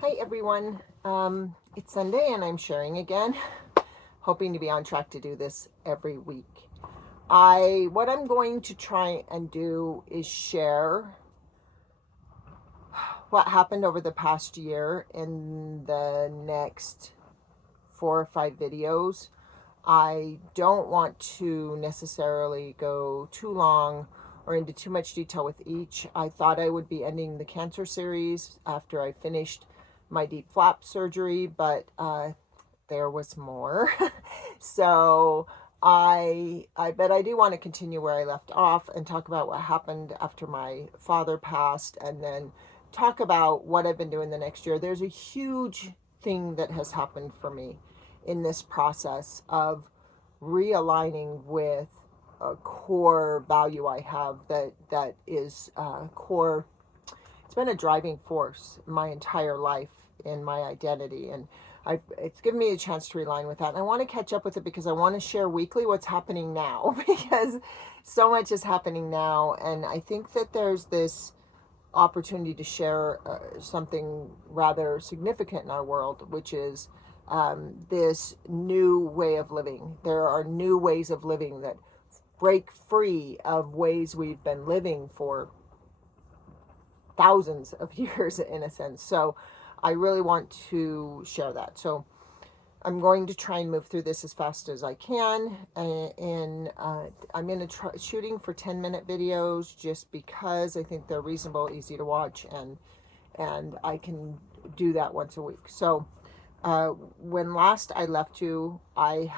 Hi everyone. It's Sunday and I'm sharing again, hoping to be on track to do this every week. What I'm going to try and do is share what happened over the past year in the next 4 or 5 videos. I don't want to necessarily go too long or into too much detail with each. I thought I would be ending the cancer series after I finished my deep flap surgery, but there was more. So but I do want to continue where I left off and talk about what happened after my father passed, and then talk about what I've been doing the next year. There's a huge thing that has happened for me in this process of realigning with a core value I have that is core. It's been a driving force my entire life in my identity, and it's given me a chance to realign with that. And I want to catch up with it because I want to share weekly what's happening now because so much is happening now, and I think that there's this opportunity to share something rather significant in our world, which is this new way of living. There are new ways of living that break free of ways we've been living for thousands of years, in a sense. So I really want to share that. So I'm going to try and move through this as fast as I can, and I'm going to try shooting for 10-minute videos just because I think they're reasonable, easy to watch, and I can do that once a week. So when last I left you, my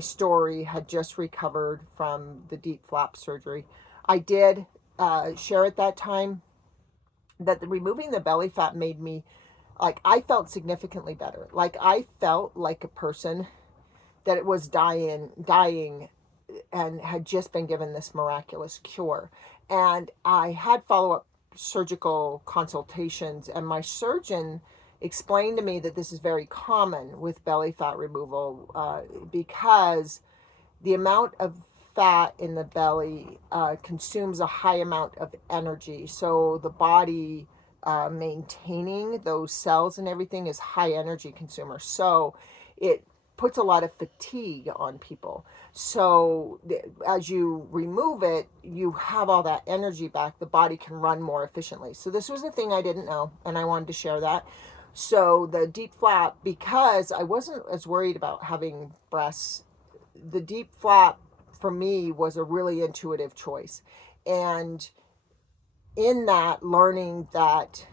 story had just recovered from the deep flap surgery. I did share at that time that removing the belly fat made me, like, I felt significantly better. Like, I felt like a person that it was dying and had just been given this miraculous cure. And I had follow-up surgical consultations, and my surgeon explained to me that this is very common with belly fat removal because the amount of fat in the belly consumes a high amount of energy. So the body maintaining those cells and everything is high energy consumer. So it puts a lot of fatigue on people. So as you remove it, you have all that energy back. The body can run more efficiently. So this was a thing I didn't know, and I wanted to share that. So the deep flap, because I wasn't as worried about having breasts, the deep flap for me was a really intuitive choice. And in that, learning that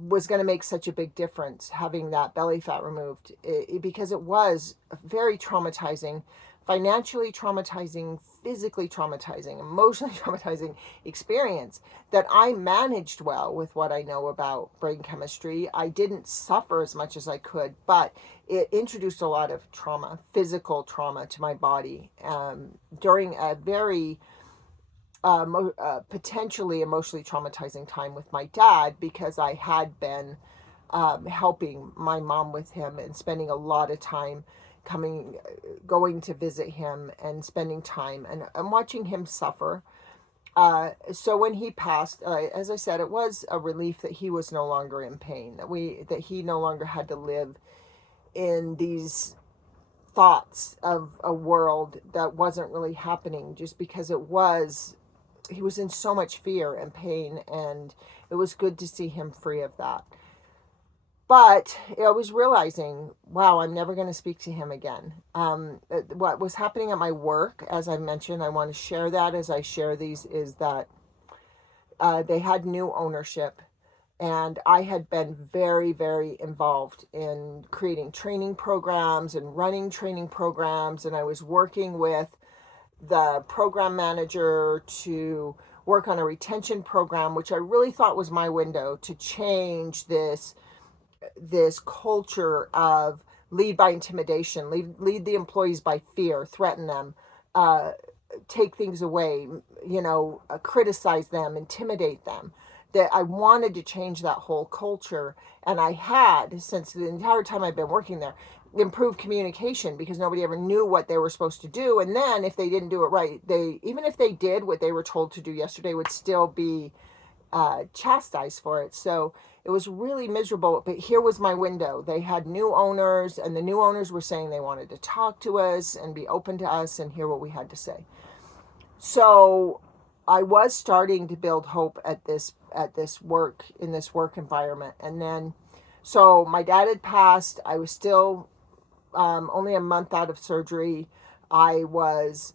was going to make such a big difference, having that belly fat removed, because it was very traumatizing, financially traumatizing, physically traumatizing, emotionally traumatizing experience that I managed well with what I know about brain chemistry. I didn't suffer as much as I could, but it introduced a lot of trauma, physical trauma to my body during a very potentially emotionally traumatizing time with my dad, because I had been helping my mom with him and spending a lot of time going to visit him and spending time and watching him suffer. So when he passed, as I said, it was a relief that he was no longer in pain, that he no longer had to live in these thoughts of a world that wasn't really happening, just because he was in so much fear and pain, and it was good to see him free of that. But I was realizing, wow, I'm never going to speak to him again. What was happening at my work, as I mentioned, I want to share that as I share these, is that they had new ownership, and I had been very, very involved in creating training programs and running training programs, and I was working with the program manager to work on a retention program, which I really thought was my window to change this culture of lead by intimidation, lead the employees by fear, threaten them, take things away, criticize them, intimidate them. That I wanted to change that whole culture, and I had, since the entire time I've been working there, improved communication, because nobody ever knew what they were supposed to do. And then if they didn't do it right, even if they did what they were told to do yesterday, would still be chastised for it. So it was really miserable. But here was my window. They had new owners, and the new owners were saying they wanted to talk to us and be open to us and hear what we had to say. So I was starting to build hope at this work, in this work environment. And then, so my dad had passed. I was still only a month out of surgery. I was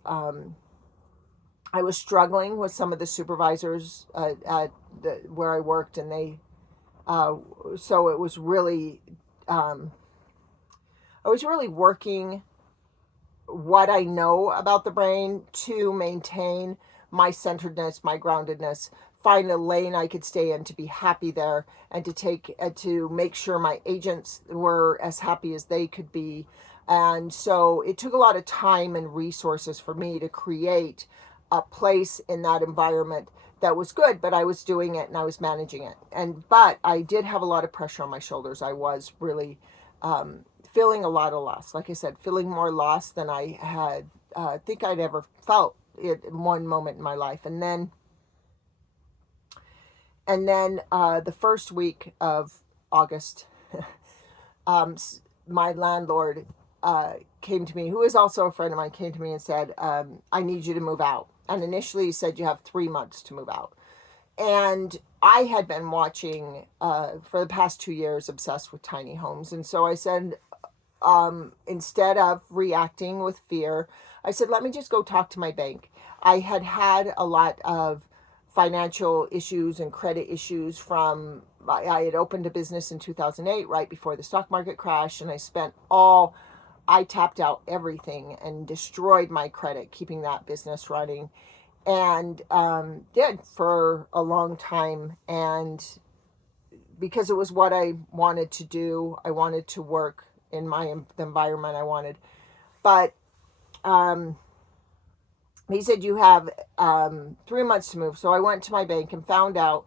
struggling with some of the supervisors at where I worked, and so it was really, I was really working what I know about the brain to maintain my centeredness, my groundedness, find a lane I could stay in to be happy there, and to make sure my agents were as happy as they could be. And so it took a lot of time and resources for me to create a place in that environment that was good, but I was doing it and I was managing it. But I did have a lot of pressure on my shoulders. I was really feeling a lot of loss. Like I said, feeling more loss than I had think I'd ever felt it in one moment in my life. And then the first week of August, my landlord came to me, who is also a friend of mine, came to me and said, I need you to move out. And initially he said, you have 3 months to move out. And I had been watching for the past 2 years, obsessed with tiny homes. And so I said, instead of reacting with fear, I said, let me just go talk to my bank. I had a lot of financial issues and credit issues I had opened a business in 2008, right before the stock market crash, and I tapped out everything and destroyed my credit, keeping that business running, and did for a long time. And because it was what I wanted to do, I wanted to work in the environment I wanted. But he said, you have 3 months to move. So I went to my bank and found out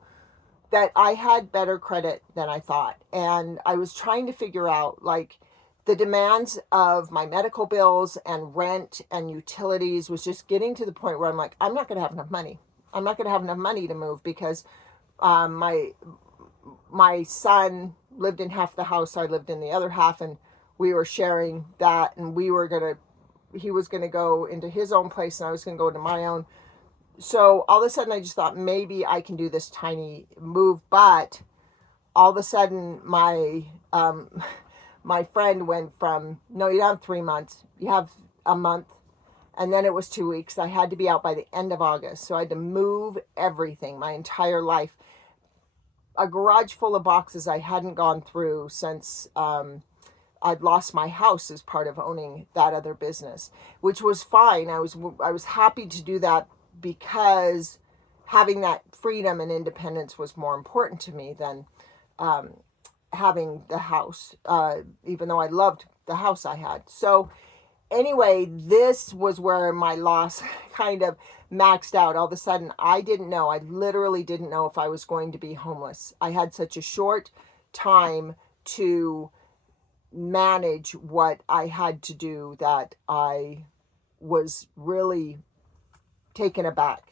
that I had better credit than I thought. And I was trying to figure out, like, the demands of my medical bills and rent and utilities was just getting to the point where I'm like, I'm not going to have enough money. I'm not going to have enough money to move, because my son lived in half the house, I lived in the other half, and we were sharing that, and he was going to go into his own place and I was going to go into my own. So all of a sudden I just thought, maybe I can do this tiny move. But all of a sudden my friend went from, no, you don't have 3 months, you have a month. And then it was 2 weeks. I had to be out by the end of August. So I had to move everything, my entire life. A garage full of boxes I hadn't gone through since I'd lost my house as part of owning that other business, which was fine. I was happy to do that, because having that freedom and independence was more important to me than having the house, even though I loved the house I had. So anyway, this was where my loss kind of maxed out. All of a sudden, I literally didn't know if I was going to be homeless. I had such a short time to manage what I had to do that I was really taken aback.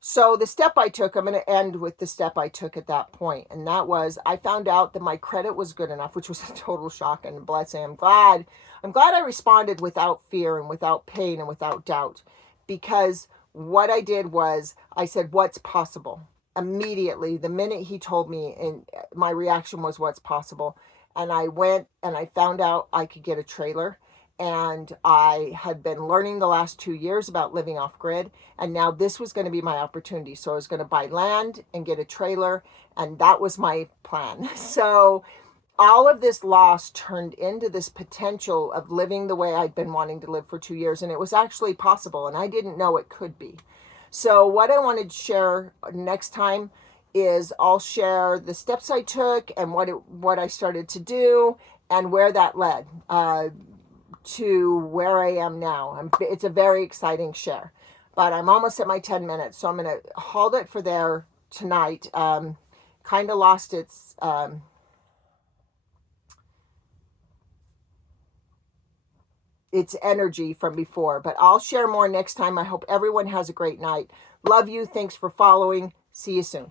So the step I took, I'm going to end with the step I took at that point. And that was, I found out that my credit was good enough, which was a total shock and blessing. I'm glad I responded without fear and without pain and without doubt, because what I did was I said, what's possible? Immediately, the minute he told me, and my reaction was, what's possible? And I went and I found out I could get a trailer. And I had been learning the last 2 years about living off grid. And now this was going to be my opportunity. So I was going to buy land and get a trailer. And that was my plan. So all of this loss turned into this potential of living the way I'd been wanting to live for 2 years. And it was actually possible. And I didn't know it could be. So what I wanted to share next time is I'll share the steps I took and what I started to do and where that led to where I am now. It's a very exciting share, but I'm almost at my 10 minutes, so I'm going to hold it for there tonight. Kind of lost its energy from before, but I'll share more next time. I hope everyone has a great night. Love you. Thanks for following. See you soon.